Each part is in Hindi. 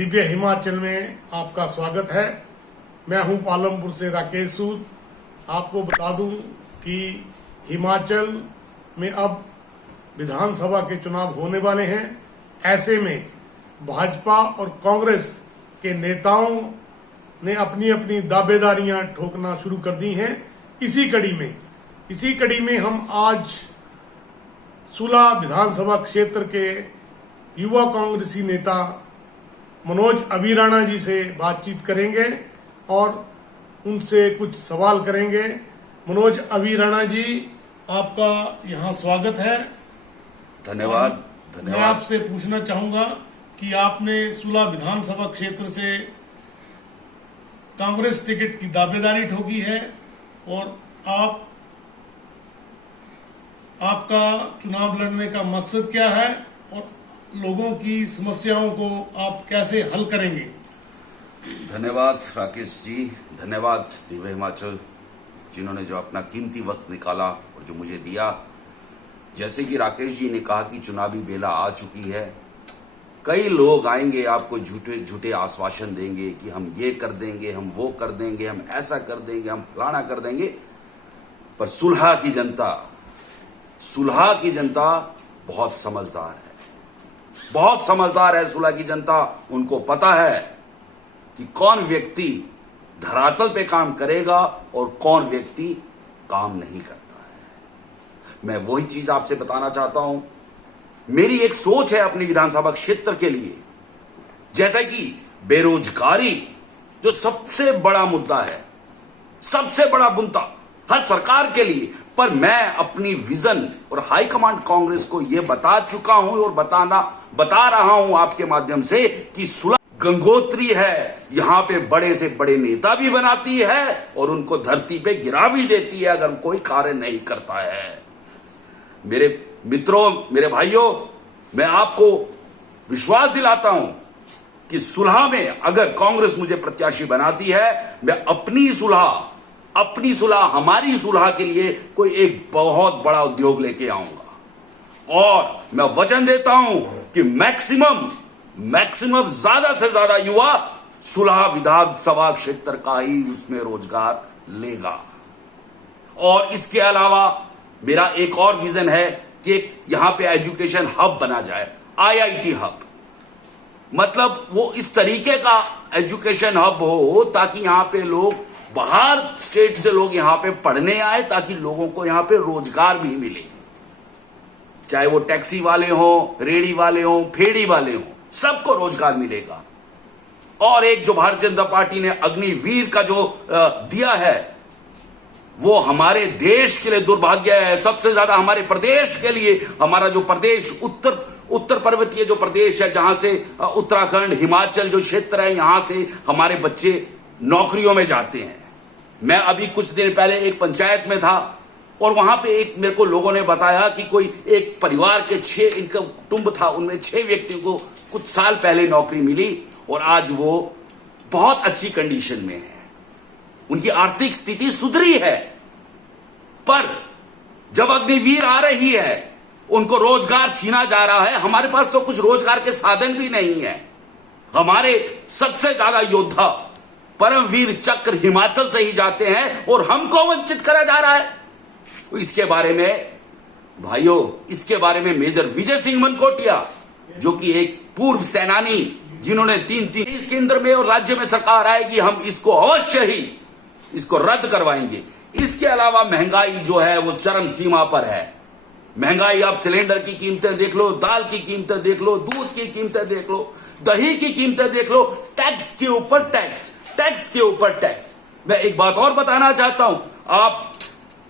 दिव्य हिमाचल में आपका स्वागत है। मैं हूं पालमपुर से राकेश सूद। आपको बता दूं कि हिमाचल में अब विधानसभा के चुनाव होने वाले हैं। ऐसे में भाजपा और कांग्रेस के नेताओं ने अपनी अपनी दावेदारियां ठोकना शुरू कर दी हैं। इसी कड़ी में हम आज सुला विधानसभा क्षेत्र के युवा कांग्रेसी नेता मनोज अभिराणा जी से बातचीत करेंगे और उनसे कुछ सवाल करेंगे। मनोज अभिराणा जी, आपका यहाँ स्वागत है। धन्यवाद। मैं आपसे पूछना चाहूंगा कि आपने सुला विधानसभा क्षेत्र से कांग्रेस टिकट की दावेदारी ठोकी है और आपका चुनाव लड़ने का मकसद क्या है और लोगों की समस्याओं को आप कैसे हल करेंगे? धन्यवाद राकेश जी, धन्यवाद दिव्य हिमाचल जिन्होंने जो अपना कीमती वक्त निकाला और जो मुझे दिया। जैसे कि राकेश जी ने कहा कि चुनावी बेला आ चुकी है। कई लोग आएंगे, आपको झूठे आश्वासन देंगे कि हम ये कर देंगे, हम वो कर देंगे, हम ऐसा कर देंगे, हम फलाना कर देंगे। पर सुलह की जनता बहुत समझदार है, बहुत समझदार है। सुलह की जनता, उनको पता है कि कौन व्यक्ति धरातल पे काम करेगा और कौन व्यक्ति काम नहीं करता है। मैं वही चीज आपसे बताना चाहता हूं। मेरी एक सोच है अपनी विधानसभा क्षेत्र के लिए। जैसा कि बेरोजगारी जो सबसे बड़ा मुद्दा है, सबसे बड़ा मुद्दा हर सरकार के लिए, पर मैं अपनी विजन और हाईकमांड कांग्रेस को यह बता चुका हूं और बता रहा हूं आपके माध्यम से कि सुलह गंगोत्री है। यहां पे बड़े से बड़े नेता भी बनाती है और उनको धरती पे गिरा भी देती है अगर कोई कार्य नहीं करता है। मेरे मित्रों, मेरे भाइयों, मैं आपको विश्वास दिलाता हूं कि सुलह में अगर कांग्रेस मुझे प्रत्याशी बनाती है, मैं अपनी सुलह, हमारी सुलह के लिए कोई एक बहुत बड़ा उद्योग लेके आऊंगा। और मैं वचन देता हूं कि मैक्सिमम ज्यादा से ज्यादा युवा सुलह विधानसभा क्षेत्र का ही उसमें रोजगार लेगा। और इसके अलावा मेरा एक और विजन है कि यहां पे एजुकेशन हब बना जाए, IIT हब। मतलब वो इस तरीके का एजुकेशन हब हो ताकि यहां पे लोग बाहर स्टेट से लोग यहां पे पढ़ने आए, ताकि लोगों को यहां पे रोजगार भी मिले। चाहे वो टैक्सी वाले हों, रेड़ी वाले हों, फेड़ी वाले हों, सबको रोजगार मिलेगा। और एक जो भारतीय जनता पार्टी ने अग्निवीर का जो दिया है, वो हमारे देश के लिए दुर्भाग्य है। सबसे ज्यादा हमारे प्रदेश के लिए, हमारा जो प्रदेश उत्तर पर्वतीय जो प्रदेश है, जहां से उत्तराखंड, हिमाचल जो क्षेत्र है, यहां से हमारे बच्चे नौकरियों में जाते हैं। मैं अभी कुछ दिन पहले एक पंचायत में था और वहां पे एक मेरे को लोगों ने बताया कि कोई एक परिवार के 6 इनका कुटुंब था, उनमें 6 व्यक्तियों को कुछ साल पहले नौकरी मिली और आज वो बहुत अच्छी कंडीशन में है, उनकी आर्थिक स्थिति सुधरी है। पर जब अग्निवीर आ रही है, उनको रोजगार छीना जा रहा है। हमारे पास तो कुछ रोजगार के साधन भी नहीं है। हमारे सबसे ज्यादा योद्धा परमवीर चक्र हिमाचल से ही जाते हैं और हमको वंचित करा जा रहा है। इसके बारे में भाइयों, इसके बारे में मेजर विजय सिंह मनकोटिया, जो कि एक पूर्व सेनानी, जिन्होंने 3 केंद्र में और राज्य में सरकार आएगी, हम इसको अवश्य ही इसको रद्द करवाएंगे। इसके अलावा महंगाई जो है वो चरम सीमा पर है। महंगाई, आप सिलेंडर की कीमतें देख लो, दाल की कीमतें देख लो, दूध की कीमतें देख लो, दही की कीमतें देख लो, टैक्स के ऊपर टैक्स। मैं एक बात और बताना चाहता हूं। आप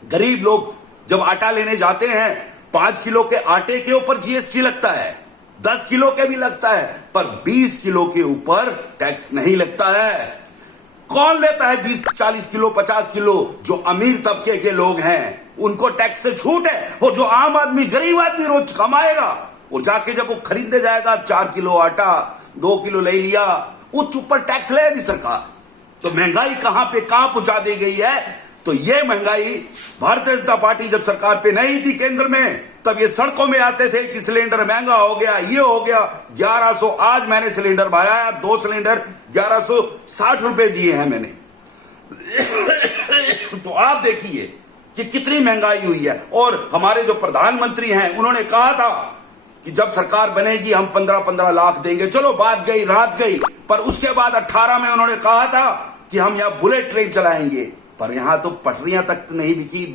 गरीब लोग जब आटा लेने जाते हैं, 5 किलो के आटे के ऊपर GST लगता है, 10 किलो के भी लगता है, पर 20 किलो के ऊपर टैक्स नहीं लगता है। कौन लेता है 20, 40 किलो, 50 किलो? जो अमीर तबके के लोग हैं, उनको टैक्स से छूट है। और जो आम आदमी, गरीब आदमी रोज कमाएगा और जाके जब वो खरीदने जाएगा, 4 किलो आटा, 2 किलो ले लिया, उस ऊपर टैक्स लेगी सरकार। तो महंगाई कहां पहुंचा दी गई है। तो ये महंगाई भारतीय जनता पार्टी जब सरकार पे नहीं थी केंद्र में, तब ये सड़कों में आते थे कि सिलेंडर महंगा हो गया, ये हो गया 1100। आज मैंने सिलेंडर भराया, 2 सिलेंडर 1160 रुपए दिए हैं मैंने। तो आप देखिए कि कितनी महंगाई हुई है। और हमारे जो प्रधानमंत्री हैं उन्होंने कहा था कि जब सरकार बनेगी हम 15-15 लाख देंगे। चलो बात गई, रात गई, पर उसके बाद 18 में उन्होंने कहा था कि हम यहां बुलेट ट्रेन चलाएंगे, पर यहां तो पटरियां तक नहीं बिछी,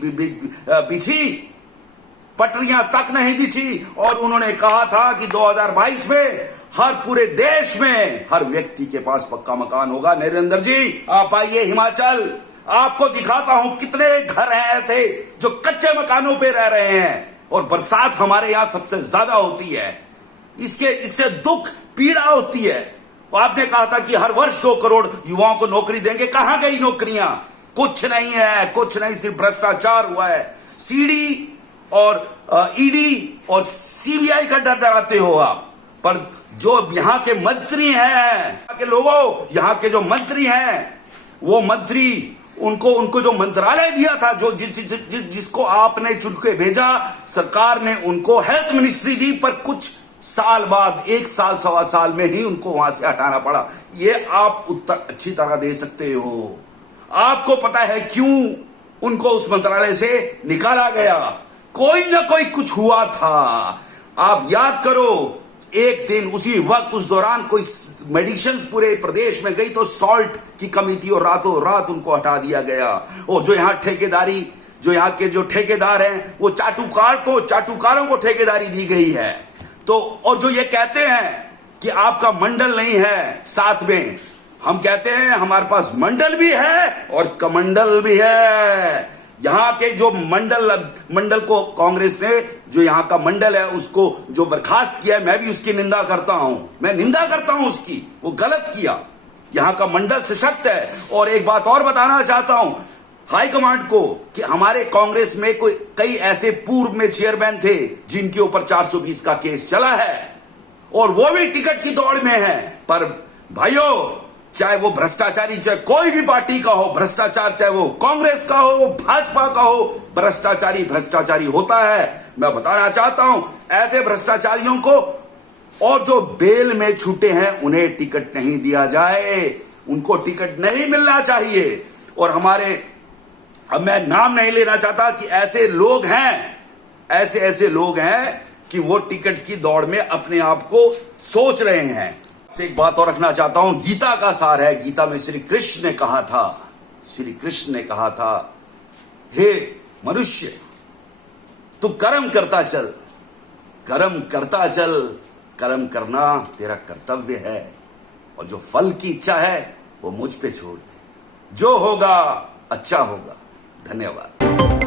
पटरियां तक नहीं बिछी। और उन्होंने कहा था कि 2022 में हर पूरे देश में हर व्यक्ति के पास पक्का मकान होगा। नरेंद्र जी आप आइए हिमाचल, आपको दिखाता हूं कितने घर हैं ऐसे जो कच्चे मकानों पे रह रहे हैं। और बरसात हमारे यहां सबसे ज्यादा होती है, इससे दुख पीड़ा होती है। तो आपने कहा था कि हर वर्ष 2 करोड़ युवाओं को नौकरी देंगे, कहां गई नौकरियां? कुछ नहीं है, कुछ नहीं, सिर्फ भ्रष्टाचार हुआ है। सीडी और ईडी और सीबीआई का डर डराते हो आप, पर जो यहां के मंत्री हैं, यहां के लोगों, यहां के जो मंत्री हैं, वो मंत्री उनको जो मंत्रालय दिया था, जो जिसको आपने चुन के भेजा, सरकार ने उनको हेल्थ मिनिस्ट्री दी, पर कुछ साल बाद, 1 साल 1.25 साल में ही उनको वहां से हटाना पड़ा। ये आप उत्तर अच्छी तरह दे सकते हो। आपको पता है क्यों उनको उस मंत्रालय से निकाला गया? कोई ना कोई कुछ हुआ था। आप याद करो, एक दिन उसी वक्त उस दौरान कोई मेडिसिन पूरे प्रदेश में गई तो सॉल्ट की कमी थी और रातों रात उनको हटा दिया गया। और जो यहाँ ठेकेदारी, जो यहाँ के जो ठेकेदार हैं, वो चाटुकारों को ठेकेदारी दी गई है। तो और जो ये कहते हैं कि आपका मंडल नहीं है साथ में, हम कहते हैं हमारे पास मंडल भी है और कमंडल भी है। यहाँ के जो मंडल को कांग्रेस ने, जो यहाँ का मंडल है उसको जो बर्खास्त किया है, मैं भी उसकी निंदा करता हूं, मैं निंदा करता हूं उसकी, वो गलत किया। यहाँ का मंडल सशक्त है। और एक बात और बताना चाहता हूं हाईकमांड को कि हमारे कांग्रेस में कई ऐसे पूर्व में चेयरमैन थे जिनके ऊपर 420 का केस चला है और वो भी टिकट की दौड़ में है। पर भाइयों, चाहे वो भ्रष्टाचारी, चाहे कोई भी पार्टी का हो भ्रष्टाचार, चाहे वो कांग्रेस का हो, भाजपा का हो, भ्रष्टाचारी होता है। मैं बताना चाहता हूं ऐसे भ्रष्टाचारियों को, और जो बेल में छूटे हैं उन्हें टिकट नहीं दिया जाए, उनको टिकट नहीं मिलना चाहिए। और अब मैं नाम नहीं लेना चाहता कि ऐसे लोग हैं, ऐसे लोग हैं कि वो टिकट की दौड़ में अपने आप को सोच रहे हैं। एक बात और रखना चाहता हूं, गीता का सार है। गीता में श्री कृष्ण ने कहा था, हे मनुष्य तू कर्म करता चल, कर्म करना तेरा कर्तव्य है, और जो फल की इच्छा है वो मुझ पे छोड़ दे, जो होगा अच्छा होगा। धन्यवाद।